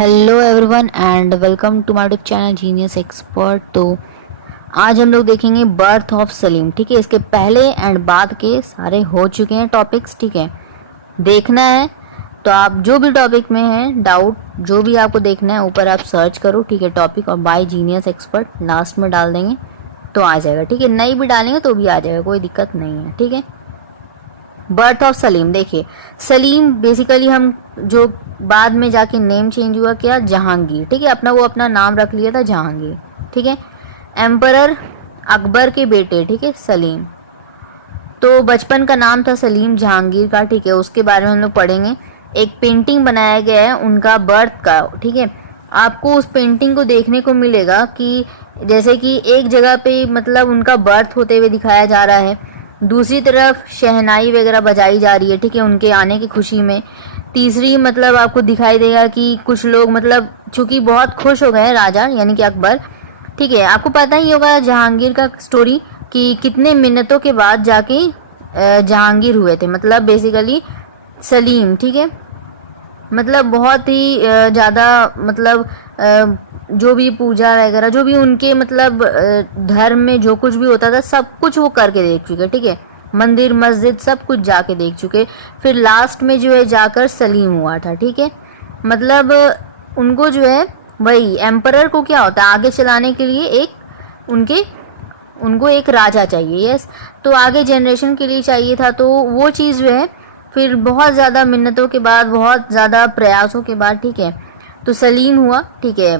Hello everyone and welcome to my YouTube channel genius expert. तो आज हम लोग देखेंगे बर्थ ऑफ सलीम। ठीक है, इसके पहले एंड बाद के सारे हो चुके हैं टॉपिक्स। ठीक है, देखना है तो आप जो भी टॉपिक में है डाउट, जो भी आपको देखना है ऊपर आप सर्च करो। ठीक है, टॉपिक और बाय जीनियस एक्सपर्ट लास्ट में डाल देंगे तो आ जाएगा। ठीक है, नहीं भी डालेंगे तो भी आ जाएगा, कोई दिक्कत नहीं है। ठीक है, बर्थ ऑफ सलीम। देखिए, सलीम बेसिकली हम जो बाद में जाके नेम चेंज हुआ क्या, जहांगीर। ठीक है, अपना नाम रख लिया था जहांगीर। ठीक है, एम्परर अकबर के बेटे, ठीक है, सलीम। तो बचपन का नाम था सलीम जहांगीर का। ठीक है, उसके बारे में हम लोग पढ़ेंगे। एक पेंटिंग बनाया गया है उनका बर्थ का। ठीक है, आपको उस पेंटिंग को देखने को मिलेगा कि जैसे कि एक जगह पे मतलब उनका बर्थ होते हुए दिखाया जा रहा है, दूसरी तरफ शहनाई वगैरह बजाई जा रही है। ठीक है, उनके आने की खुशी में। तीसरी मतलब आपको दिखाई देगा कि कुछ लोग मतलब चूंकि बहुत खुश हो गए हैं राजा यानी कि अकबर। ठीक है, आपको पता ही होगा जहांगीर का स्टोरी कि कितने मिन्नतों के बाद जाके जहांगीर हुए थे, मतलब बेसिकली सलीम। ठीक है, मतलब बहुत ही ज़्यादा मतलब जो भी पूजा वगैरह जो भी उनके मतलब धर्म में जो कुछ भी होता था सब कुछ वो करके देख चुके। ठीक है, मंदिर मस्जिद सब कुछ जाके देख चुके। फिर लास्ट में जो है जाकर सलीम हुआ था। ठीक है, मतलब उनको जो है वही एम्परर को क्या होता है आगे चलाने के लिए एक उनको एक राजा चाहिए। यस, तो आगे जनरेशन के लिए चाहिए था, तो वो चीज़ जो है फिर बहुत ज़्यादा मिन्नतों के बाद, बहुत ज़्यादा प्रयासों के बाद, ठीक है, तो सलीम हुआ। ठीक है,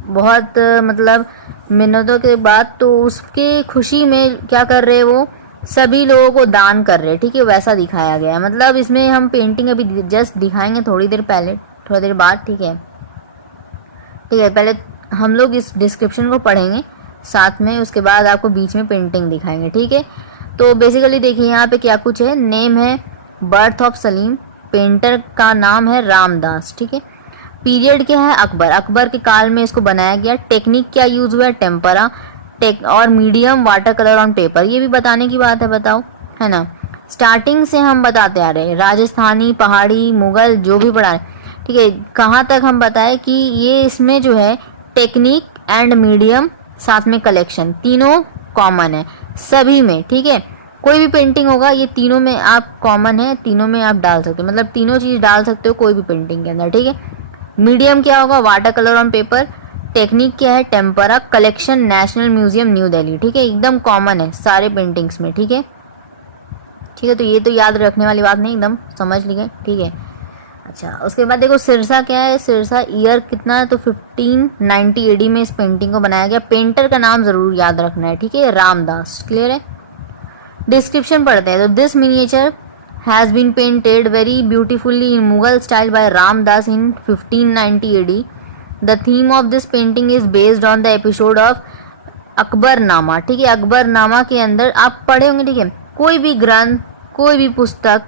बहुत मतलब मिन्नतों के बाद, तो उसके खुशी में क्या कर रहे वो सभी लोगों को दान कर रहे। ठीक है, वैसा दिखाया गया है। मतलब इसमें हम पेंटिंग अभी जस्ट दिखाएंगे थोड़ी देर पहले, थोड़ी देर बाद। ठीक है, ठीक है, पहले हम लोग इस डिस्क्रिप्शन को पढ़ेंगे साथ में, उसके बाद आपको बीच में पेंटिंग दिखाएंगे। ठीक है, तो बेसिकली देखिए यहाँ पे क्या कुछ है। नेम है बर्थ ऑफ सलीम, पेंटर का नाम है रामदास। ठीक है, पीरियड क्या है अकबर, अकबर के काल में इसको बनाया गया। टेक्निक क्या यूज हुआ है, टेम्परा और medium water colour on paper. ये भी बताने की बात है, बताओ, है ना। स्टार्टिंग से हम बताते आ रहे हैं, राजस्थानी, पहाड़ी, मुगल जो भी पढ़ा रहे। ठीक है, कहाँ तक हम बताएं कि ये इसमें जो है टेक्निक एंड मीडियम साथ में कलेक्शन तीनों कॉमन है सभी में। ठीक है, कोई भी पेंटिंग होगा ये तीनों में आप कॉमन है, तीनों में आप डाल सकते हो, मतलब तीनों चीज डाल सकते हो कोई भी पेंटिंग के अंदर। ठीक है, मीडियम क्या होगा, water colour on paper. Technique क्या है, tempera. Collection national museum new Delhi. ठीक है, एकदम कॉमन है सारे पेंटिंग्स में। ठीक है, ठीक है, तो ये तो याद रखने वाली बात नहीं, एकदम समझ लीजिए। ठीक है, अच्छा, उसके बाद देखो सिरसा क्या है। सिरसा ईयर कितना है, तो 1590 एडी में इस पेंटिंग को बनाया गया। पेंटर का नाम जरूर याद रखना है। ठीक है, रामदास। क्लियर है। डिस्क्रिप्शन पढ़ते हैं, तो this miniature has been painted very beautifully in Mughal style by Ramdas in 1590 AD. The theme of this painting is based on the episode of Akbarnama. ठीक है, अकबरनामा के अंदर आप पढ़े होंगे। ठीक है, कोई भी ग्रंथ, कोई भी पुस्तक,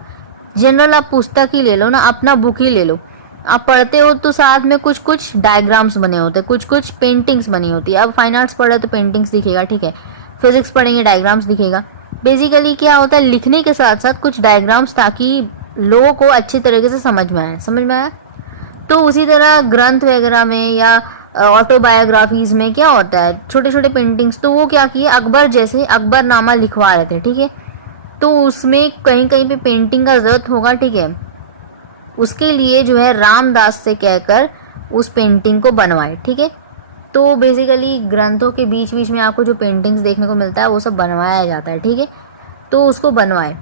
जनरल आप पुस्तक ही ले लो ना, अपना बुक ही ले लो, आप पढ़ते हो तो साथ में कुछ कुछ डायग्राम्स बने होते हैं, कुछ कुछ पेंटिंग्स बनी होती है। अब फाइन आर्ट्स पढ़े तो पेंटिंग्स दिखेगा। ठीक है, फिजिक्स पढ़ेंगे डायग्राम्स दिखेगा। बेसिकली क्या होता है, लिखने के साथ साथ कुछ डायग्राम्स, ताकि लोगों को अच्छी तरीके से समझ में आए। समझ में आया। तो उसी तरह ग्रंथ वगैरह में या ऑटोबायोग्राफीज में क्या होता है, छोटे छोटे पेंटिंग्स, तो वो क्या किए अकबर जैसे अकबरनामा लिखवा रहे थे। ठीक है, तो उसमें कहीं कहीं पे पेंटिंग का जरूरत होगा। ठीक है, उसके लिए जो है रामदास से कहकर उस पेंटिंग को बनवाए। ठीक है, तो बेसिकली ग्रंथों के बीच बीच में आपको जो पेंटिंग्स देखने को मिलता है वो सब बनवाया जाता है। ठीक है, तो उसको बनवाए।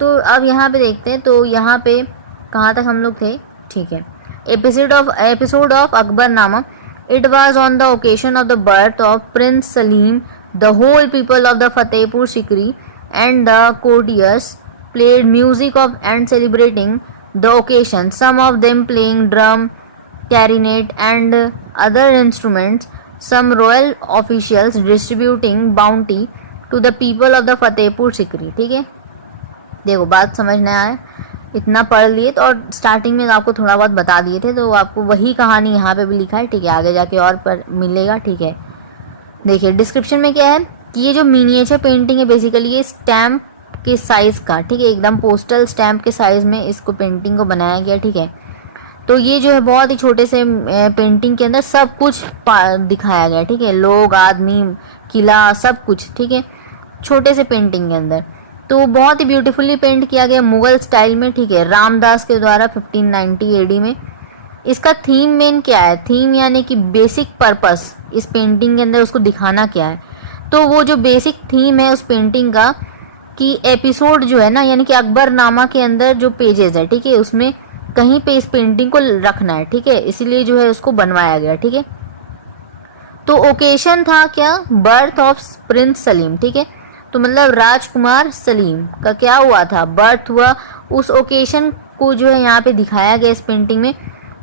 तो अब यहाँ पे देखते हैं, तो यहाँ पे कहाँ तक हम लोग थे। ठीक है, episode of Akbarnama. It was on the occasion of the birth of prince Salim. The whole people of the Fatehpur Sikri and the courtiers played music of and celebrating the occasion, some of them playing drum, clarinet and other instruments, some royal officials distributing bounty to the people of the Fatehpur Sikri. ठीक है, देखो बात समझ में आया, इतना पढ़ लिए तो, और स्टार्टिंग में आपको थोड़ा बहुत बता दिए थे, तो आपको वही कहानी यहाँ पे भी लिखा है। ठीक है, आगे जाके और पर मिलेगा। ठीक है, देखिए डिस्क्रिप्शन में क्या है कि ये जो मिनिएचर पेंटिंग है बेसिकली ये स्टैम्प के साइज का, ठीक है, एकदम पोस्टल स्टैम्प के साइज में इसको पेंटिंग को बनाया गया। ठीक है, तो ये जो है बहुत ही छोटे से पेंटिंग के अंदर सब कुछ दिखाया गया, ठीक है, लोग, आदमी, किला, सब कुछ, ठीक है, छोटे से पेंटिंग के अंदर। तो बहुत ही ब्यूटीफुली पेंट किया गया मुगल स्टाइल में, ठीक है, रामदास के द्वारा 1590 एडी में। इसका थीम मेन क्या है, थीम यानी कि बेसिक पर्पस इस पेंटिंग के अंदर उसको दिखाना क्या है। तो वो जो बेसिक थीम है उस पेंटिंग का कि एपिसोड जो है ना, यानी कि अकबरनामा के अंदर जो पेजेस है, ठीक है, उसमें कहीं पे इस पेंटिंग को रखना है, ठीक है, इसीलिए जो है उसको बनवाया गया, ठीक है। तो ओकेशन था क्या, बर्थ ऑफ प्रिंस सलीम, ठीक है, तो मतलब राजकुमार सलीम का क्या हुआ था, बर्थ हुआ। उस ओकेशन को जो है यहाँ पे दिखाया गया इस पेंटिंग में।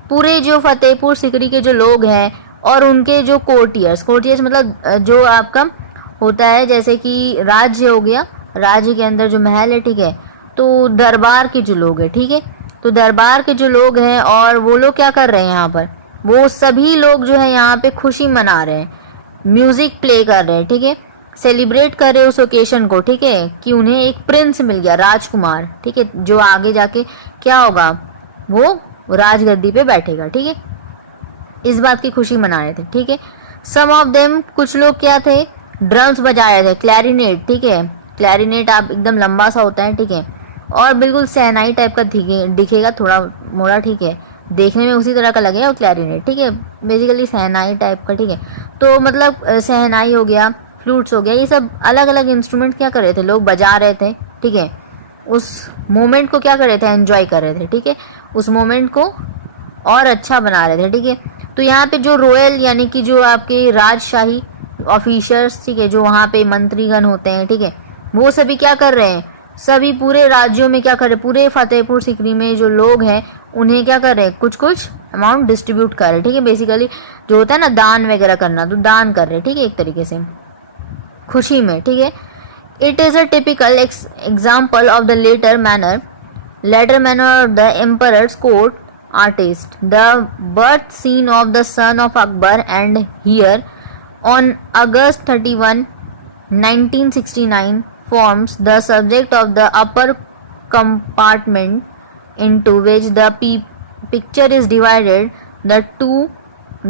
पूरे जो फतेहपुर सिकरी के जो लोग हैं और उनके जो कोर्टियर्स, कोर्टियर्स मतलब जो आपका होता है जैसे कि राज्य हो गया, राज्य के अंदर जो महल है, ठीक है, तो दरबार के जो लोग हैं, ठीक है, तो दरबार के जो लोग हैं और वो लोग क्या कर रहे हैं यहाँ पर, वो सभी लोग जो है यहाँ पे खुशी मना रहे हैं, म्यूजिक प्ले कर रहे हैं, ठीक है, सेलिब्रेट कर रहे हैं उस ओकेशन को, ठीक है, कि उन्हें एक प्रिंस मिल गया, राजकुमार, ठीक है, जो आगे जाके क्या होगा, वो राजगद्दी पे बैठेगा, ठीक है, इस बात की खुशी मना रहे थे, ठीक है। सम ऑफ देम, कुछ लोग क्या थे, ड्रम्स बजा रहे थे, क्लैरिनेट, ठीक है, क्लैरिनेट आप एकदम लंबा सा होता है, ठीक है, और बिल्कुल सहनाई टाइप का दिखेगा, थोड़ा मोड़ा, ठीक है, देखने में उसी तरह का लगेगा क्लैरिनेट, ठीक है, बेसिकली सहनाई टाइप का, ठीक है। तो मतलब सहनाई हो गया, फ्लूट्स हो गया, ये सब अलग अलग इंस्ट्रूमेंट क्या कर रहे थे, लोग बजा रहे थे, ठीक है, उस मोमेंट को क्या कर रहे थे, एंजॉय कर रहे थे, ठीक है, उस मोमेंट को और अच्छा बना रहे थे, ठीक है। तो यहाँ पे जो रॉयल यानी कि जो आपके राजशाही ऑफिसर्स, ठीक है, जो वहाँ पे मंत्रीगण होते हैं, ठीक है, वो सभी क्या कर रहे हैं, सभी पूरे राज्यों में क्या कर रहे हैं, पूरे फतेहपुर सिकरी में जो लोग हैं उन्हें क्या कर रहे हैं, कुछ कुछ अमाउंट डिस्ट्रीब्यूट कर रहे हैं, ठीक है, बेसिकली जो होता है ना दान वगैरह करना, तो दान कर रहे हैं, ठीक है, एक तरीके से खुशी में, ठीक है। It is a typical example of the later manner of the emperor's court artist. The birth scene of the son of Akbar and here on August 31, 1969 forms the subject of the upper compartment into which the picture is divided, the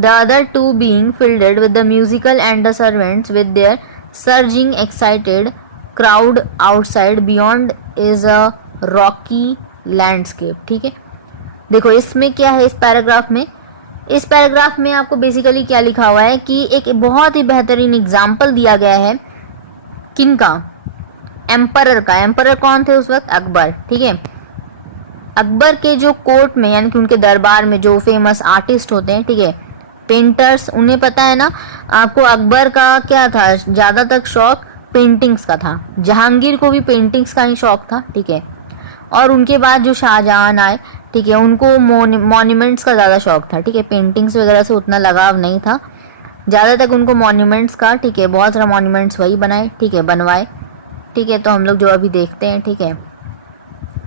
other two being filled with the musical and the servants with their surging excited crowd outside beyond is a Rocky landscape, ठीक है। देखो इसमें क्या है, इस paragraph में आपको basically क्या लिखा हुआ है कि एक बहुत ही बेहतरीन एग्जाम्पल दिया गया है, किनका, एम्परर का। एम्परर कौन थे उस वक्त, अकबर, ठीक है। अकबर के जो कोर्ट में यानी कि उनके दरबार में जो फेमस आर्टिस्ट होते हैं, ठीक है, पेंटर्स, उन्हें पता है ना आपको अकबर का क्या था, ज्यादातर शौक पेंटिंग्स का था, जहांगीर को भी पेंटिंग्स का ही शौक था, ठीक है, और उनके बाद जो शाहजहां आए, ठीक है, उनको मॉन्यूमेंट्स का ज़्यादा शौक था, ठीक है, पेंटिंग्स वगैरह से उतना लगाव नहीं था, ज़्यादा तक उनको मॉन्यूमेंट्स का, ठीक है, बहुत सारा मॉन्यूमेंट्स वही बनाए, ठीक है, बनवाए, ठीक है। तो हम लोग जो अभी देखते हैं, ठीक है,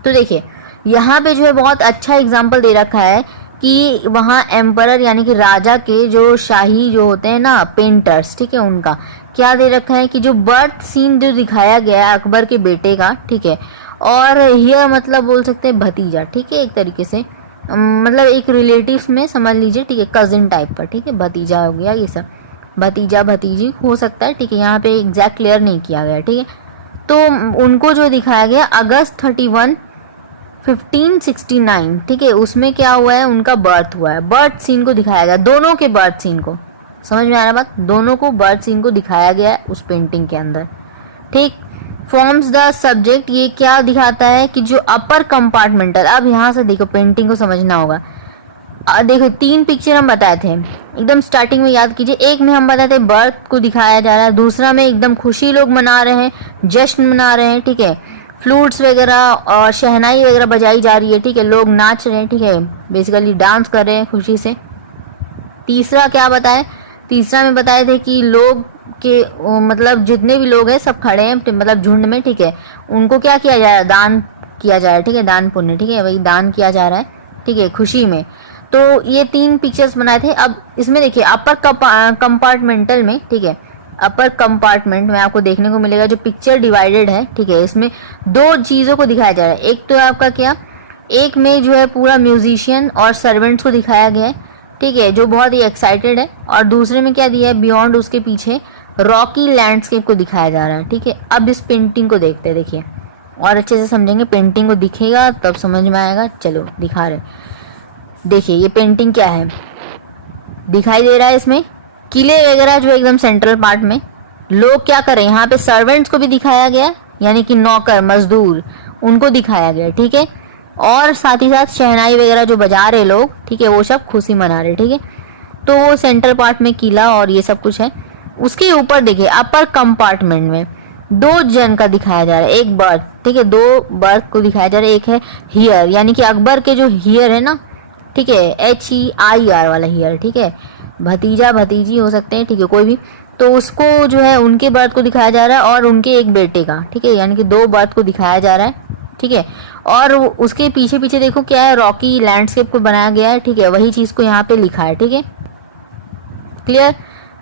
तो देखिए यहाँ पे जो है बहुत अच्छा एग्जाम्पल दे रखा है कि वहाँ एम्परर यानी कि राजा के जो शाही जो होते हैं ना पेंटर्स, ठीक है, उनका क्या दे रखा है कि जो बर्थ सीन जो दिखाया गया है अकबर के बेटे का, ठीक है, और यह मतलब बोल सकते हैं भतीजा, ठीक है, एक तरीके से मतलब एक रिलेटिव्स में समझ लीजिए, ठीक है, कजिन टाइप का, ठीक है, भतीजा हो गया, ये सब भतीजा भतीजी हो सकता है, ठीक है, यहाँ पे एग्जैक्ट क्लियर नहीं किया गया, ठीक है। तो उनको जो दिखाया गया अगस्त 31, 1569, ठीक है, उसमें क्या हुआ है, उनका बर्थ हुआ है, बर्थ सीन को दिखाया गया, दोनों के बर्थ सीन को, समझ में आ रहा बात, दोनों को बर्थ सीन को दिखाया गया है उस पेंटिंग के अंदर, ठीक। फॉर्म्स द सब्जेक्ट, ये क्या दिखाता है कि जो अपर कंपार्टमेंटल, अब यहाँ से देखो पेंटिंग को समझना होगा, देखो 3 पिक्चर हम बताए थे एकदम स्टार्टिंग में, याद कीजिए, एक में हम बताए थे बर्थ को दिखाया जा रहा है, दूसरा में एकदम खुशी लोग मना रहे हैं, जश्न मना रहे हैं, ठीक है, फ्लूट्स वगैरह और शहनाई वगैरह बजाई जा रही है, ठीक है, लोग नाच रहे हैं, ठीक है, बेसिकली डांस कर रहे हैं खुशी से। तीसरा क्या बताए, तीसरा में बताए थे कि लोग के मतलब जितने भी लोग हैं सब खड़े हैं मतलब झुंड में, ठीक है, उनको क्या किया जा रहा है, दान किया जा रहा है, ठीक है, दान पुण्य, ठीक है, वही दान किया जा रहा है, ठीक है, खुशी में। तो ये 3 पिक्चर्स बनाए थे। अब इसमें देखिए अपर कंपार्टमेंटल में, ठीक है, अपर कंपार्टमेंट में आपको देखने को मिलेगा जो पिक्चर डिवाइडेड है, ठीक है, इसमें 2 चीजों को दिखाया जा रहा है, एक तो आपका क्या एक में जो है पूरा म्यूजिशियन और सर्वेंट्स को दिखाया गया है, ठीक है, जो बहुत ही एक्साइटेड है। और दूसरे में क्या दिया है, बियॉन्ड उसके पीछे रॉकी लैंडस्केप को दिखाया जा रहा है, ठीक है। अब इस पेंटिंग को देखते हैं, देखिए और अच्छे से समझेंगे, पेंटिंग को दिखेगा तब समझ में आएगा। चलो दिखा रहे, देखिए ये पेंटिंग क्या है, दिखाई दे रहा है इसमें किले वगैरह जो एकदम सेंट्रल पार्ट में। लोग क्या कर रहे हैं, यहाँ पे सर्वेंट्स को भी दिखाया गया, यानी कि नौकर मजदूर, उनको दिखाया गया, ठीक है। और साथ ही साथ शहनाई वगैरह जो बजा रहे लोग, ठीक है, वो सब खुशी मना रहे, ठीक है। तो वो सेंट्रल पार्ट में किला और ये सब कुछ है। उसके ऊपर देखिए अपर कंपार्टमेंट में 2 जन का दिखाया जा रहा है, एक बर्थ, ठीक है, 2 बर्थ को दिखाया जा रहा है। एक है हियर, यानी कि अकबर के जो हियर है ना, ठीक है, HEIR वाला हियर, ठीक है, भतीजा भतीजी हो सकते हैं, ठीक है, कोई भी। तो उसको जो है उनके बर्थ को दिखाया जा रहा है और उनके एक बेटे का, ठीक है, यानी कि 2 बर्थ को दिखाया जा रहा है, ठीक है। और उसके पीछे पीछे देखो क्या है, रॉकी लैंडस्केप को बनाया गया है, ठीक है, वही चीज को यहाँ पे लिखा है, ठीक है, क्लियर।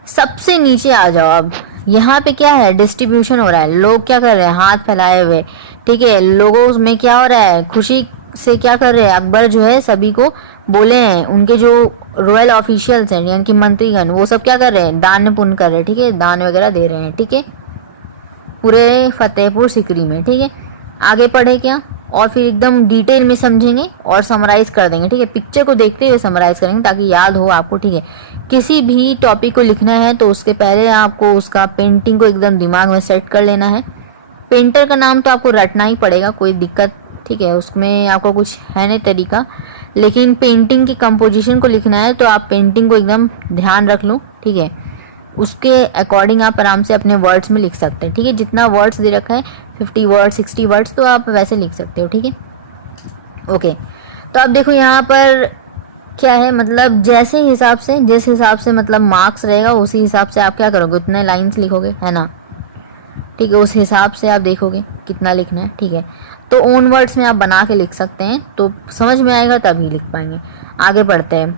सबसे नीचे आ जाओ, अब यहाँ पे क्या है, डिस्ट्रीब्यूशन हो रहा है। लोग क्या कर रहे हैं, हाथ फैलाए हुए, ठीक है, लोगों में क्या हो रहा है, खुशी से क्या कर रहे हैं, अकबर जो है सभी को बोले हैं, उनके जो रॉयल ऑफिशियल्स हैं यानी कि मंत्रीगण, वो सब क्या कर रहे हैं, दान पुण्य कर रहे हैं, ठीक है, दान वगैरह दे रहे हैं, ठीक है, पूरे फतेहपुर सिकरी में, ठीक है। आगे पढ़े क्या, और फिर एकदम डिटेल में समझेंगे और समराइज कर देंगे, ठीक है, पिक्चर को देखते हुए समराइज करेंगे ताकि याद हो आपको, ठीक है। किसी भी टॉपिक को लिखना है तो उसके पहले आपको उसका पेंटिंग को एकदम दिमाग में सेट कर लेना है। पेंटर का नाम तो आपको रटना ही पड़ेगा, कोई दिक्कत, ठीक है, उसमें आपको कुछ है नहीं तरीका, लेकिन पेंटिंग की कंपोजिशन को लिखना है तो आप पेंटिंग को एकदम ध्यान रख लो, ठीक है, उसके अकॉर्डिंग आप आराम से अपने वर्ड्स में लिख सकते हैं, ठीक है। जितना वर्ड्स दे रखा है 50 वर्ड्स 60 वर्ड्स तो आप वैसे लिख सकते हो, ठीक है, ओके। तो अब देखो यहाँ पर क्या है, मतलब जैसे हिसाब से, जिस हिसाब से मतलब मार्क्स रहेगा उसी हिसाब से आप क्या करोगे, उतने लाइन्स लिखोगे, है ना, ठीक है, उस हिसाब से आप देखोगे कितना लिखना है, ठीक है। तो ओन वर्ड्स में आप बना के लिख सकते हैं, तो समझ में आएगा तभी लिख पाएंगे। आगे बढ़ते हैं।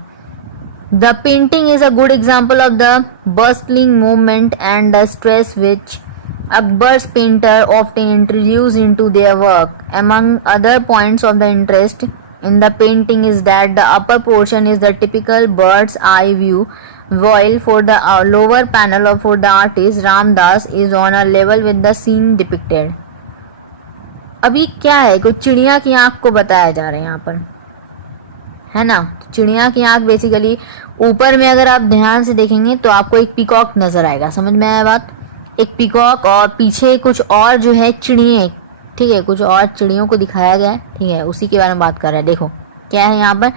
The painting is a good example of the bustling movement and the stress which Akbar's painter often introduce into their work. Among other points of the interest in the painting is that the upper portion is the typical bird's eye view, while for the lower panel or for the artist Ramdas is on a level with the scene depicted. अभी क्या है, कुछ चिड़िया की आंख को बताया जा रहा है यहाँ पर, है ना। चिड़िया की आंख बेसिकली ऊपर में अगर आप ध्यान से देखेंगे तो आपको एक पीकॉक नजर आएगा, समझ में आया बात, एक पीकॉक और पीछे कुछ और जो है चिड़िए, ठीक है, कुछ और चिड़ियों को दिखाया गया है, ठीक है, उसी के बारे में बात कर रहा है। देखो क्या है यहाँ पर,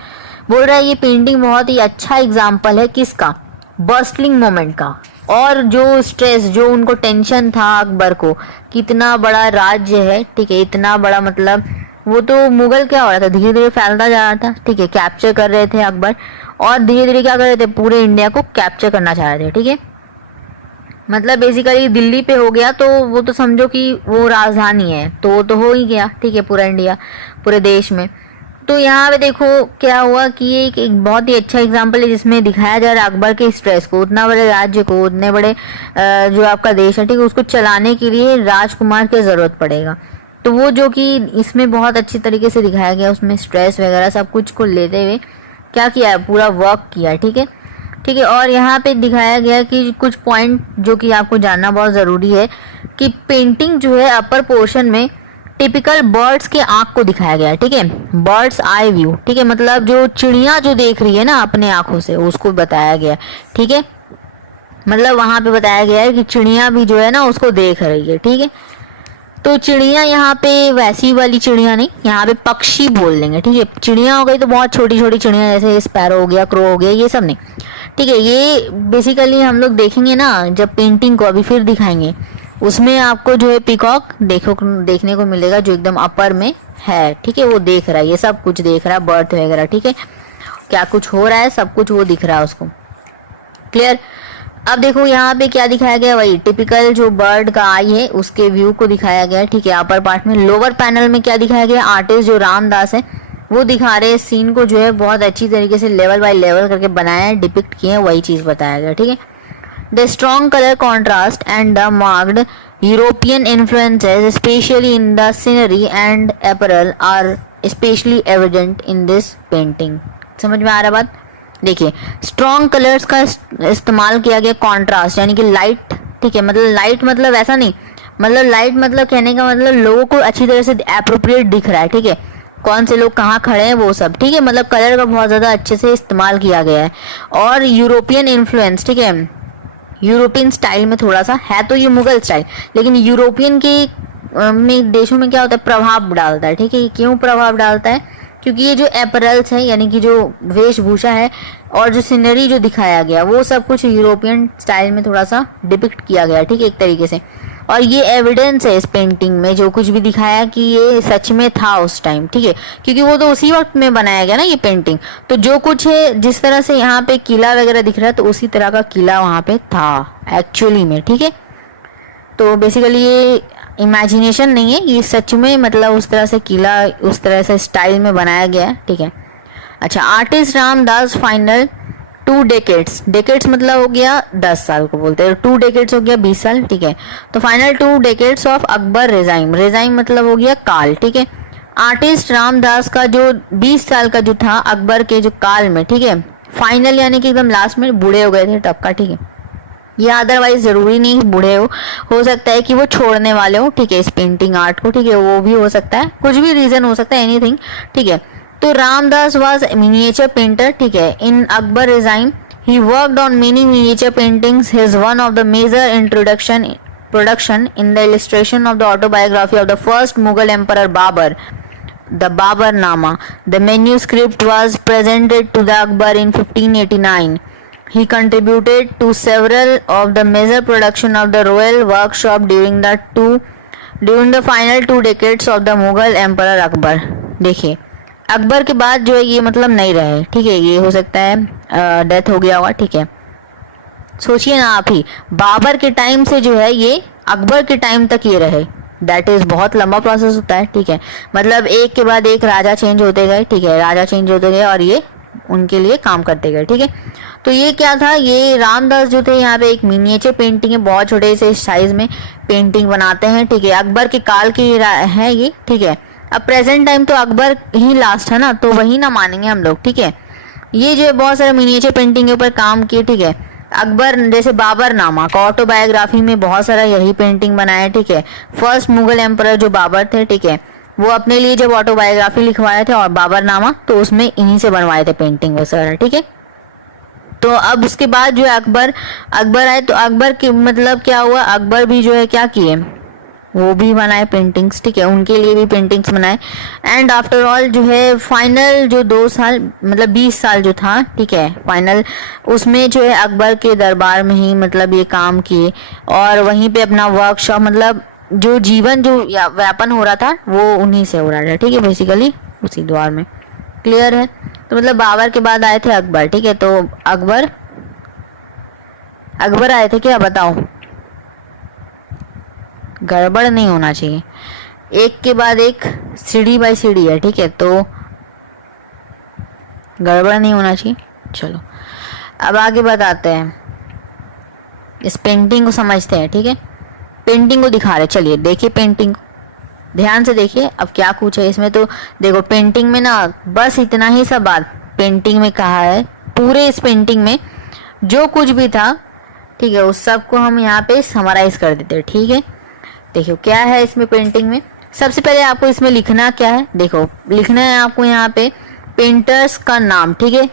बोल रहा है ये पेंटिंग बहुत ही अच्छा एग्जाम्पल है किसका, बर्स्टलिंग मोमेंट का, और जो स्ट्रेस, जो उनको टेंशन था अकबर को, कितना बड़ा राज्य है, ठीक है, इतना बड़ा, मतलब वो तो मुगल क्या हो रहा था, धीरे धीरे फैलता जा रहा था, ठीक है, कैप्चर कर रहे थे अकबर, और धीरे धीरे क्या कर रहे थे, पूरे इंडिया को कैप्चर करना चाह रहे थे, ठीक है। मतलब बेसिकली दिल्ली पे हो गया तो वो तो समझो कि वो राजधानी है, तो वो तो हो ही गया, ठीक है, पूरा इंडिया, पूरे देश में। तो यहाँ पे देखो क्या हुआ कि ये एक बहुत ही अच्छा एग्जाम्पल है जिसमें दिखाया जा रहा है अकबर के स्ट्रेस को, उतना बड़े राज्य को, उतने बड़े जो आपका देश है, ठीक है, उसको चलाने के लिए राजकुमार की जरूरत पड़ेगा। तो वो जो कि इसमें बहुत अच्छी तरीके से दिखाया गया, उसमें स्ट्रेस वगैरह सब कुछ को लेते हुए क्या किया है, पूरा वर्क किया, ठीक है, ठीक है। और यहाँ पे दिखाया गया कि कुछ पॉइंट जो कि आपको जानना बहुत ज़रूरी है कि पेंटिंग जो है अपर पोर्शन में टिपिकल बर्ड्स के आँख को दिखाया गया है, ठीक है, बर्ड्स आई व्यू, ठीक है, मतलब जो चिड़िया जो देख रही है ना अपने आँखों से, उसको बताया गया, ठीक है, मतलब वहाँ पे बताया गया है कि चिड़िया भी जो है ना उसको देख रही है, ठीक है। तो चिड़िया यहाँ पे वैसी वाली चिड़िया नहीं, यहाँ पे पक्षी बोल देंगे, ठीक है। चिड़िया हो गई तो बहुत छोटी छोटी चिड़िया, जैसे स्पैरो हो गया, क्रो हो गया, ये सब नहीं, ठीक है। ये बेसिकली हम लोग देखेंगे ना जब पेंटिंग को अभी फिर दिखाएंगे, उसमें आपको जो है पीकॉक देखने को मिलेगा जो एकदम अपर में है, ठीक है, वो देख रहा है, ये सब कुछ देख रहा है, बर्थ वगैरह, ठीक है, क्या कुछ हो रहा है सब कुछ वो दिख रहा है उसको, क्लियर। अब देखो यहाँ पे क्या दिखाया गया, वही टिपिकल जो बर्ड का आई है उसके व्यू को दिखाया गया, ठीक है, अपर पार्ट में। लोअर पैनल में क्या दिखाया गया, आर्टिस्ट जो रामदास है वो दिखा रहे हैं सीन को, जो है बहुत अच्छी तरीके से लेवल बाय लेवल करके बनाया है, डिपिक्ट किए हैं, वही चीज बताया गया, ठीक है। The strong colour contrast and the marked European influences specially in the scenery and apparel are specially evident in this painting. समझ में आ रहा बात? देखिए, स्ट्रॉन्ग कलर्स का इस्तेमाल किया गया, कॉन्ट्रास्ट यानी कि लाइट, ठीक है, मतलब लाइट मतलब ऐसा नहीं, मतलब लाइट मतलब कहने का मतलब लोगों को अच्छी तरह से एप्रोप्रिएट दिख रहा है, ठीक है, कौन से लोग कहाँ खड़े हैं वो सब, ठीक है, मतलब कलर का बहुत ज़्यादा अच्छे से इस्तेमाल किया गया है। और यूरोपियन इन्फ्लुएंस, ठीक है, यूरोपियन स्टाइल में थोड़ा सा है, तो ये मुगल स्टाइल, लेकिन यूरोपियन के में देशों में क्या होता है, प्रभाव डालता है, ठीक है। क्यों प्रभाव डालता है? क्योंकि ये जो एपरल्स है यानी कि जो वेशभूषा है और जो सीनरी जो दिखाया गया वो सब कुछ यूरोपियन स्टाइल में थोड़ा सा डिपिक्ट किया गया, ठीक है, एक तरीके से। और ये एविडेंस है इस पेंटिंग में, जो कुछ भी दिखाया कि ये सच में था उस टाइम, ठीक है, क्योंकि वो तो उसी वक्त में बनाया गया ना ये पेंटिंग। तो जो कुछ है, जिस तरह से यहाँ पे किला वगैरह दिख रहा है, तो उसी तरह का किला वहाँ पे था एक्चुअली में, ठीक है। तो बेसिकली ये इमेजिनेशन नहीं है, ये सच में मतलब उस तरह से किला उस तरह से स्टाइल में बनाया गया है, ठीक है। अच्छा, artist Ramdas final 2 decades, decades मतलब हो गया 10 साल को बोलते हैं, 2 डेकेड्स हो गया 20 साल, ठीक है। तो final 2 decades of Akbar regime, regime मतलब हो गया काल, ठीक है। आर्टिस्ट रामदास का जो 20 साल का जो था अकबर के जो काल में, ठीक है, फाइनल यानी कि एकदम लास्ट में बूढ़े हो गए थे तब का, ठीक है। ये अदरवाइज जरूरी नहीं बूढ़े हो सकता है कि वो छोड़ने वाले हो, ठीक है, इस पेंटिंग आर्ट को, ठीक है, वो भी हो सकता है, कुछ भी रीजन हो सकता है, एनीथिंग, ठीक है। तो रामदास वाज मिनिएचर पेंटर, ठीक है, in Akbar regime he worked on many miniature paintings, his one of the major introduction production in the illustration of the autobiography of the first Mughal emperor Babur, the Baburnama. The manuscript was presented to the Akbar in 1589. He contributed to several of the major production of the royal workshop during the final 2 decades of the Mughal emperor Akbar. देखिए, अकबर के बाद जो है ये मतलब नहीं रहे, ठीक है, ये हो सकता है डेथ हो गया होगा, ठीक है। सोचिए ना आप ही, बाबर के टाइम से जो है ये अकबर के टाइम तक ये रहे, दैट इज बहुत लंबा प्रोसेस होता है, ठीक है, मतलब एक के बाद एक राजा चेंज होते गए, ठीक है, राजा चेंज होते गए और ये उनके लिए काम करते गए, ठीक है। तो ये क्या था, ये रामदास जो थे यहाँ पे एक मिनिएचर पेंटिंग है, बहुत छोटे से साइज में पेंटिंग बनाते हैं, ठीक है, अकबर के काल की है ये, ठीक है। अब प्रेजेंट टाइम तो अकबर ही लास्ट है ना, तो वही ना मानेंगे हम लोग, ठीक है। ये जो बहुत सारे मिनिएचर पेंटिंग के ऊपर काम किए, ठीक है। अकबर जैसे बाबरनामा का ऑटोबायोग्राफी में बहुत सारा यही पेंटिंग बनाया, ठीक है। फर्स्ट मुगल एम्परर जो बाबर थे, ठीक है, वो अपने लिए जब ऑटोबायोग्राफी लिखवाए थे और बाबरनामा, तो उसमें इन्हीं से बनवाए थे पेंटिंग वगैरह, ठीक है। तो अब उसके बाद जो है अकबर आए, तो अकबर के मतलब क्या हुआ, अकबर भी जो है क्या किए, वो भी बनाए पेंटिंग्स, ठीक है, उनके लिए भी पेंटिंग्स बनाए। एंड आफ्टर ऑल जो है फाइनल जो 2 साल मतलब 20 साल जो था, ठीक है, फाइनल उसमें जो है अकबर के दरबार में ही मतलब ये काम किए और वहीं पे अपना वर्कशॉप मतलब जो जीवन जो व्यापन हो रहा था वो उन्हीं से हो रहा था, ठीक है, बेसिकली उसी द्वार में। क्लियर है? तो मतलब बाबर के बाद आए थे अकबर, ठीक है। तो अकबर आए थे क्या, बताओ, गड़बड़ नहीं होना चाहिए, एक के बाद एक सीढ़ी बाय सीढ़ी है, ठीक है, तो गड़बड़ नहीं होना चाहिए। चलो अब आगे बताते हैं, इस पेंटिंग को समझते हैं, ठीक है, पेंटिंग को दिखा रहे, चलिए देखिए पेंटिंग ध्यान से देखिए। अब क्या कुछ है इसमें, तो देखो पेंटिंग में ना बस इतना ही सब बात पेंटिंग में कहा है, पूरे इस पेंटिंग में जो कुछ भी था, ठीक है, उस सब को हम यहाँ पे समराइज कर देते हैं, ठीक है। देखो क्या है इसमें पेंटिंग में, सबसे पहले आपको इसमें लिखना क्या है, देखो लिखना है आपको यहाँ पे पेंटर्स का नाम, ठीक है।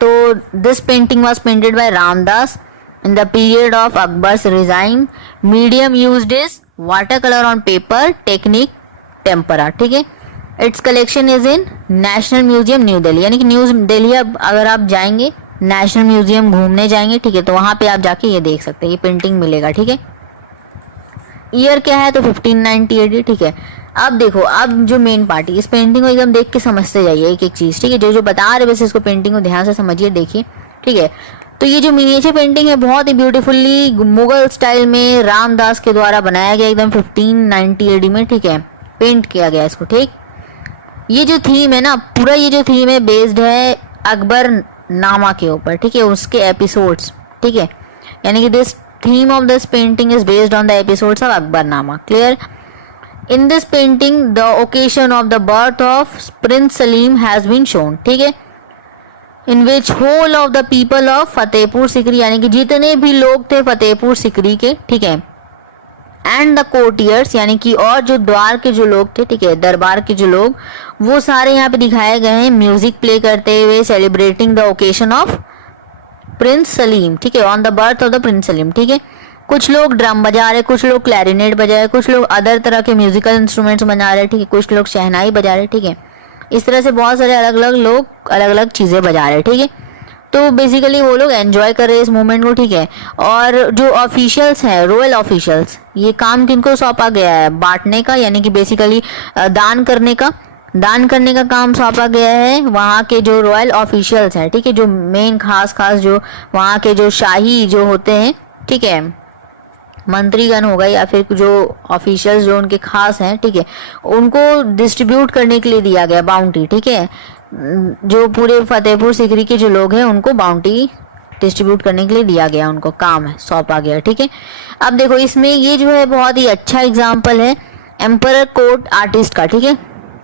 तो this painting was painted bye Ramdas in the period of Akbar's regime, medium used is water colour on paper, technique tempera, ठीक है। It's collection is in national museum new Delhi, यानी कि न्यू दिल्ली अब अगर आप जाएंगे नेशनल म्यूजियम घूमने जाएंगे, ठीक है, तो वहां पे आप जाके ये देख सकते हैं, ये पेंटिंग मिलेगा, ठीक है। ईयर क्या है, तो 1598, ठीक है। अब देखो, अब जो मेन पार्टी, इस पेंटिंग को एकदम देख के समझते जाइए एक एक चीज, ठीक है, जो जो बता रहे बस इसको पेंटिंग को ध्यान से समझिए, देखिए, ठीक है। तो ये जो मिनिएचर पेंटिंग है बहुत ही ब्यूटीफुल्ली मुगल स्टाइल में रामदास के द्वारा बनाया गया, एकदम 1590 AD में, ठीक है, पेंट किया गया इसको, ठीक। ये जो थीम है ना, पूरा ये जो थीम है बेस्ड है अकबर नामा के ऊपर, ठीक है, उसके एपिसोड्स, ठीक है, यानी कि this theme of this painting is based on the episodes of Akbarnama. Clear? In this painting the occasion of the birth of prince Salim has been shown, ठीक है, in which whole of the people of Fatehpur Sikri, यानी कि जितने भी लोग थे फतेहपुर सिकरी के, ठीक है, एंड द कोर्टियर्स, यानी कि और जो द्वार के जो लोग थे, ठीक है, दरबार के जो लोग, वो सारे यहाँ पे दिखाए गए हैं म्यूजिक प्ले करते हुए, celebrating the occasion of prince Salim, ठीक है, on the birth of the Prince Salim, ठीक है। कुछ लोग ड्रम बजा रहे, कुछ लोग क्लैरिनेट बजा रहे, कुछ लोग अदर तरह के म्यूजिकल इंस्ट्रूमेंट्स बजा रहे, ठीक है, कुछ लोग शहनाई बजा रहे, ठीक है। इस तरह से बहुत सारे अलग अलग लोग अलग अलग चीज़ें बजा रहे, ठीक है। तो बेसिकली वो लोग एंजॉय कर रहे हैं इस मूवमेंट को, ठीक है। और जो ऑफिशियल्स हैं, रॉयल ऑफिशियल्स, ये काम किनको सौंपा गया है, बांटने का, यानी कि बेसिकली दान करने का काम सौंपा गया है वहाँ के जो रॉयल ऑफिशियल्स हैं, ठीक है, जो मेन खास जो वहाँ के जो शाही जो होते हैं, ठीक है, मंत्रीगण हो गए या फिर जो ऑफिशियल्स जो उनके खास हैं, ठीक है, उनको डिस्ट्रीब्यूट करने के लिए दिया गया बाउंटी, ठीक है। जो पूरे फतेहपुर सिकरी के जो लोग हैं उनको बाउंटी डिस्ट्रीब्यूट करने के लिए दिया गया, उनको काम है सौंपा गया, ठीक है। अब देखो इसमें ये जो है बहुत ही अच्छा एग्जाम्पल है एम्परर कोर्ट आर्टिस्ट का, ठीक है।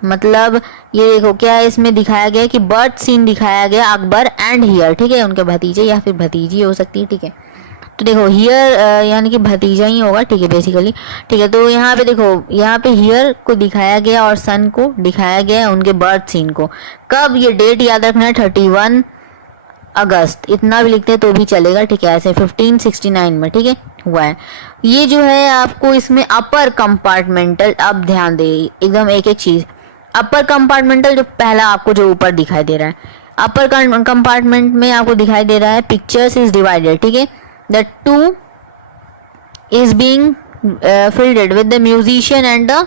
मतलब ये देखो क्या है, इसमें दिखाया गया कि बर्थ सीन दिखाया गया अकबर एंड हियर, ठीक है, उनके भतीजे या फिर भतीजी हो सकती है, ठीक है। तो देखो हियर यानी कि भतीजा ही होगा, ठीक है, बेसिकली, ठीक है। तो यहाँ पे देखो, यहाँ पे हियर को दिखाया गया और सन को दिखाया गया उनके बर्थ सीन को। कब, ये डेट याद रखना है, 31 अगस्त, इतना भी लिखते हैं तो भी चलेगा, ठीक है, ऐसे 1569 में, ठीक है, हुआ है। ये जो है आपको इसमें अपर कंपार्टमेंटल, अब ध्यान दे एकदम एक एक चीज, अपर कंपार्टमेंटल जो पहला आपको जो ऊपर दिखाई दे रहा है, अपर कंपार्टमेंट में आपको दिखाई दे रहा है पिक्चर्स इज डिवाइडेड, ठीक है, the two is being filled with the musician and the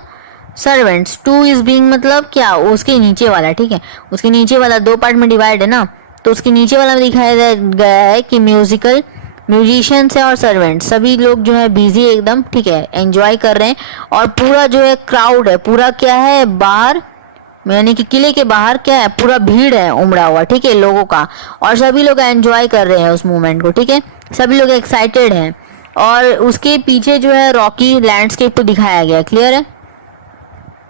servants. Two is being मतलब क्या, उसके नीचे वाला, ठीक है, उसके नीचे वाला दो पार्ट में डिवाइड है ना, तो उसके नीचे वाला में दिखाया गया है कि म्यूजिशियंस है और सर्वेंट सभी लोग जो है बिजी एकदम, ठीक है, एंजॉय कर रहे हैं। और पूरा जो है क्राउड है, पूरा क्या है बाहर, यानी कि किले के बाहर क्या है, पूरा भीड़ है उमड़ा हुआ, ठीक है, लोगों का, और सभी लोग एंजॉय कर रहे हैं उस मूवमेंट को, ठीक है, सभी लोग एक्साइटेड हैं। और उसके पीछे जो है रॉकी लैंडस्केप को दिखाया गया, क्लियर है।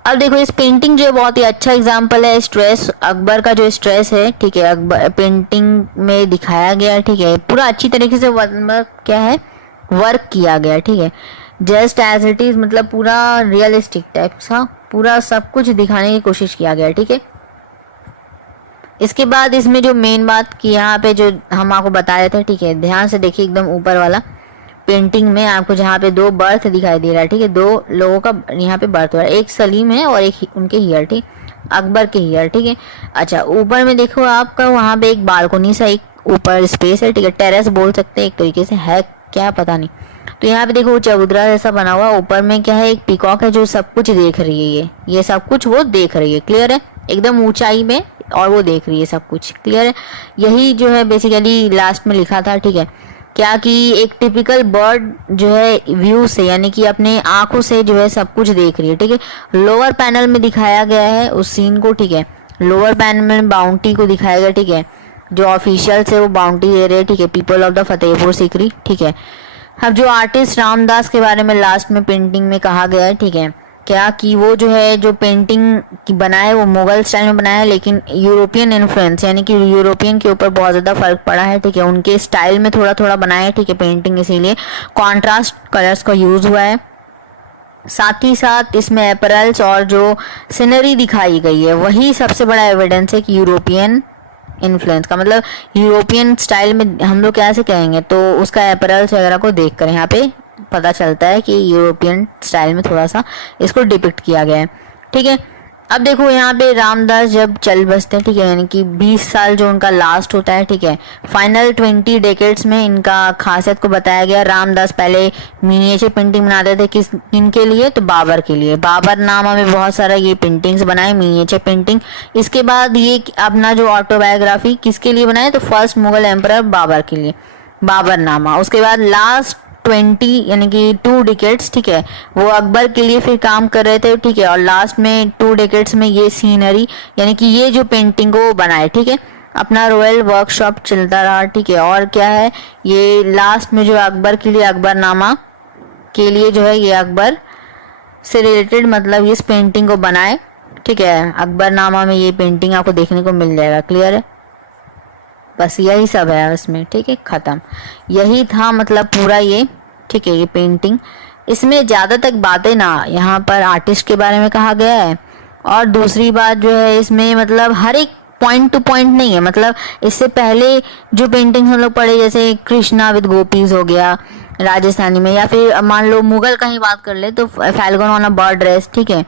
अब देखो इस पेंटिंग जो है बहुत ही अच्छा एग्जांपल है स्ट्रेस, अकबर का जो स्ट्रेस है, ठीक है, अकबर पेंटिंग में दिखाया गया, ठीक है, पूरा अच्छी तरीके से क्या है वर्क किया गया, ठीक है, जस्ट एज इट इज, मतलब पूरा रियलिस्टिक टाइप सा पूरा सब कुछ दिखाने की कोशिश किया गया, ठीक है। इसके बाद इसमें जो मेन बात कि यहाँ पे जो हम आपको बता रहे थे, ठीक है, ध्यान से देखिए एकदम ऊपर वाला पेंटिंग में आपको जहाँ पे दो बर्थ दिखाई दे रहा है, ठीक है, दो लोगों का यहाँ पे बर्थ हो रहा है, एक सलीम है और एक उनके हियर, ठीक, अकबर के हियर, ठीक है। अच्छा ऊपर में देखो आपका वहाँ पे एक बालकोनी सा एक ऊपर स्पेस है, ठीक है, टेरेस बोल सकते हैं एक तरीके से, है क्या पता नहीं। तो यहाँ पे देखो चबूतरा जैसा बना हुआ, ऊपर में क्या है एक पीकॉक है जो सब कुछ देख रही है, ये सब कुछ वो देख रही है, क्लियर है, एकदम ऊंचाई में, और वो देख रही है सब कुछ, क्लियर है। यही जो है बेसिकली लास्ट में लिखा था, ठीक है, क्या कि एक टिपिकल बर्ड जो है व्यू से, यानी कि अपने आंखों से जो है सब कुछ देख रही है, ठीक है। लोअर पैनल में दिखाया गया है उस सीन को, ठीक है, लोअर पैनल में बाउंटी को दिखाया गया, ठीक है, जो ऑफिशियल्स है वो बाउंटी दे रहे हैं, ठीक है, people of the Fatehpur Sikri, ठीक है। अब जो आर्टिस्ट रामदास के बारे में लास्ट में पेंटिंग में कहा गया है, ठीक है, क्या कि वो जो है जो पेंटिंग बनाए वो मुगल स्टाइल में बनाया है, लेकिन यूरोपियन इन्फ्लुएंस, यानी कि यूरोपियन के ऊपर बहुत ज़्यादा फर्क पड़ा है, ठीक है, उनके स्टाइल में थोड़ा थोड़ा बनाया है, ठीक है, पेंटिंग, इसीलिए कॉन्ट्रास्ट कलर्स का यूज़ हुआ है। साथ ही साथ इसमें एपरल्स और जो सीनरी दिखाई गई है वही सबसे बड़ा एविडेंस है कि यूरोपियन इन्फ्लुएंस का, मतलब यूरोपियन स्टाइल में हम लोग कैसे कहेंगे, तो उसका एपरल्स वगैरह को देख कर यहाँ पे पता चलता है कि यूरोपियन स्टाइल में थोड़ा सा इसको डिपिक्ट किया गया है, ठीक है। अब देखो यहाँ पे रामदास जब चल बसते हैं, ठीक है, यानी कि 20 साल जो उनका लास्ट होता है, ठीक है, फाइनल 20 डेकेड्स में इनका खासियत को बताया गया। रामदास पहले मिनिएचर पेंटिंग बनाते थे, किस इनके लिए, तो बाबर के लिए, बाबर नामा में बहुत सारा ये पेंटिंग्स बनाए, मिनिएचर पेंटिंग। इसके बाद ये अपना जो ऑटोबायोग्राफी किसके लिए बनाए, तो फर्स्ट मुगल एम्परर बाबर के लिए, बाबर नामा। उसके बाद लास्ट 20 यानी कि 2 डिकेड्स, ठीक है, वो अकबर के लिए फिर काम कर रहे थे, ठीक है, और लास्ट में 2 डिकेड्स में ये सीनरी यानी कि ये जो पेंटिंग को बनाए, ठीक है, अपना रॉयल वर्कशॉप चलता रहा, ठीक है। और क्या है ये लास्ट में जो अकबर के लिए अकबरनामा के लिए जो है ये अकबर से रिलेटेड मतलब इस पेंटिंग को बनाए, ठीक है। अकबरनामा में ये पेंटिंग आपको देखने को मिल जाएगा, क्लियर है। बस यही सब है इसमें, ठीक है, खत्म। यही था मतलब पूरा ये, ठीक है, ये पेंटिंग। इसमें ज़्यादा तक बातें ना, यहाँ पर आर्टिस्ट के बारे में कहा गया है। और दूसरी बात जो है इसमें मतलब हर एक पॉइंट टू पॉइंट नहीं है, मतलब इससे पहले जो पेंटिंग्स हम लोग पढ़े जैसे कृष्णा विद गोपीज हो गया राजस्थानी में, या फिर मान लो मुगल का ही बात कर ले तो falcon on a bird dress, ठीक है,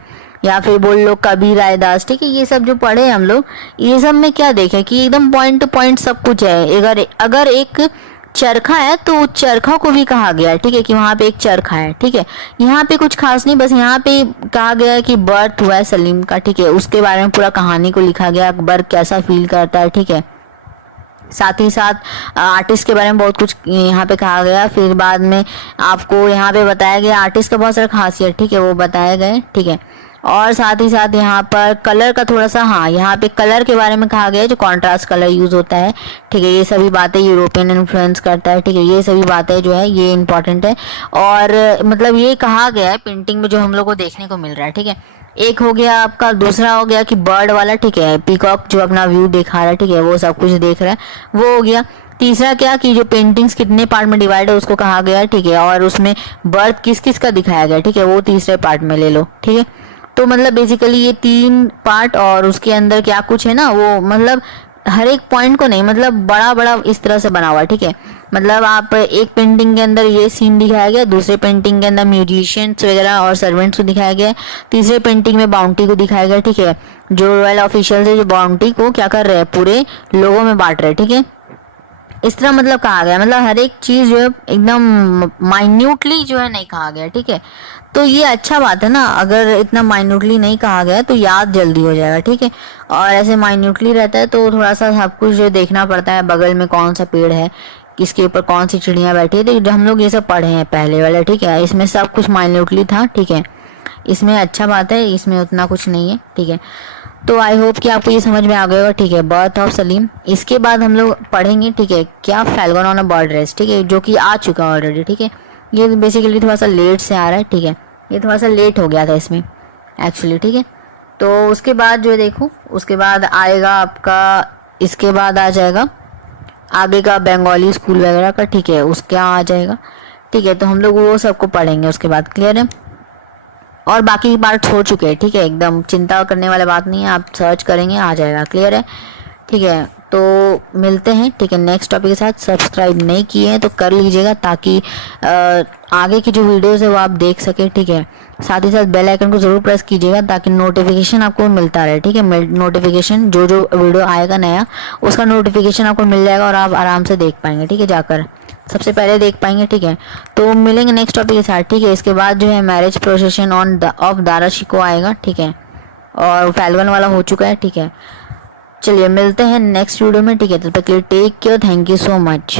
या फिर बोल लो कबीर रायदास, ठीक है, ये सब जो पढ़े हम लोग, ये सब में क्या देखे कि एकदम पॉइंट टू पॉइंट सब कुछ है। अगर एक चरखा है तो चरखा को भी कहा गया है, ठीक है, कि वहाँ पे एक चरखा है, ठीक है। यहाँ पे कुछ खास नहीं, बस यहाँ पे कहा गया है कि बर्थ हुआ है सलीम का, ठीक है, उसके बारे में पूरा कहानी को लिखा गया, अकबर कैसा फील करता है, ठीक है। साथ ही साथ आर्टिस्ट के बारे में बहुत कुछ यहाँ पे कहा गया। फिर बाद में आपको यहाँ पे बताया गया आर्टिस्ट का बहुत सारा खासियत, ठीक है, वो बताए गए, ठीक है। और साथ ही साथ यहाँ पर कलर का थोड़ा सा, हाँ, यहाँ पे कलर के बारे में कहा गया है, जो कॉन्ट्रास्ट कलर यूज होता है, ठीक है, ये सभी बातें यूरोपियन इन्फ्लुएंस करता है, ठीक है, ये सभी बातें जो है ये इंपॉर्टेंट है। और मतलब ये कहा गया है पेंटिंग में जो हम लोग को देखने को मिल रहा है, ठीक है। एक हो गया आपका, दूसरा हो गया कि बर्ड वाला, ठीक है, पीकॉक जो अपना व्यू दिखा रहा है, ठीक है, वो सब कुछ देख रहा है, वो हो गया। तीसरा क्या कि जो पेंटिंग्स कितने पार्ट में डिवाइड है उसको कहा गया है, ठीक है, और उसमें बर्ड किस किस का दिखाया गया, ठीक है, वो तीसरे पार्ट में ले लो, ठीक है। तो मतलब बेसिकली ये 3 पार्ट और उसके अंदर क्या कुछ है ना, वो मतलब हर एक पॉइंट को नहीं, मतलब बड़ा बड़ा इस तरह से बना हुआ है, ठीक है। मतलब आप एक पेंटिंग के अंदर ये सीन दिखाया गया, दूसरे पेंटिंग के अंदर म्यूजिशियंस वगैरह और सर्वेंट्स को दिखाया गया, तीसरे पेंटिंग में बाउंटी को दिखाया गया, ठीक है, जो रॉयल ऑफिशियल है जो बाउंटी को क्या कर रहे हैं, पूरे लोगों में बांट रहे हैं, ठीक है। इस तरह मतलब कहा गया, मतलब हर एक चीज जो है एकदम माइन्यूटली जो है नहीं कहा गया, ठीक है। तो ये अच्छा बात है ना, अगर इतना माइन्यूटली नहीं कहा गया तो याद जल्दी हो जाएगा, ठीक है। और ऐसे माइन्यूटली रहता है तो थोड़ा सा सब कुछ जो देखना पड़ता है, बगल में कौन सा पेड़ है, किसके ऊपर कौन सी चिड़िया बैठी है, तो हम लोग ये सब पढ़े हैं पहले वाले, ठीक है, इसमें सब कुछ माइन्यूटली था, ठीक है। इसमें अच्छा बात है, इसमें उतना कुछ नहीं है, ठीक है। तो आई होप कि आपको ये समझ में आ गया होगा, ठीक है, बर्थ ऑफ सलीम। इसके बाद हम लोग पढ़ेंगे, ठीक है, क्या falcon on a bird race, ठीक है, जो कि आ चुका है ऑलरेडी, ठीक है। ये बेसिकली थोड़ा सा लेट से आ रहा है, ठीक है, ये थोड़ा सा लेट हो गया था इसमें एक्चुअली, ठीक है। तो उसके बाद जो देखो, उसके बाद आएगा आपका, इसके बाद आ जाएगा आगे का बंगाली स्कूल वगैरह का, ठीक है, उसका आ जाएगा, ठीक है। तो हम लोग वो सबको पढ़ेंगे उसके बाद, क्लियर है। और बाकी पार्ट हो चुके हैं, ठीक है, एकदम चिंता करने वाली बात नहीं है, आप सर्च करेंगे आ जाएगा, क्लियर है, ठीक है। तो मिलते हैं, ठीक है, नेक्स्ट टॉपिक के साथ। सब्सक्राइब नहीं किए हैं तो कर लीजिएगा ताकि आगे की जो वीडियोस है वो आप देख सके, ठीक है। साथ ही साथ बेल आइकन को जरूर प्रेस कीजिएगा ताकि नोटिफिकेशन आपको मिलता रहे, ठीक है। नोटिफिकेशन जो जो वीडियो आएगा नया उसका नोटिफिकेशन आपको मिल जाएगा और आप आराम से देख पाएंगे, ठीक है, जाकर सबसे पहले देख पाएंगे, ठीक है। तो मिलेंगे नेक्स्ट टॉपिक के साथ, ठीक है। इसके बाद जो है marriage procession of Dara Shikoh आएगा, ठीक है, और फैल्कन वाला हो चुका है, ठीक है। चलिए मिलते हैं नेक्स्ट वीडियो में, ठीक है, तब तक के लिए take care, thank you so much.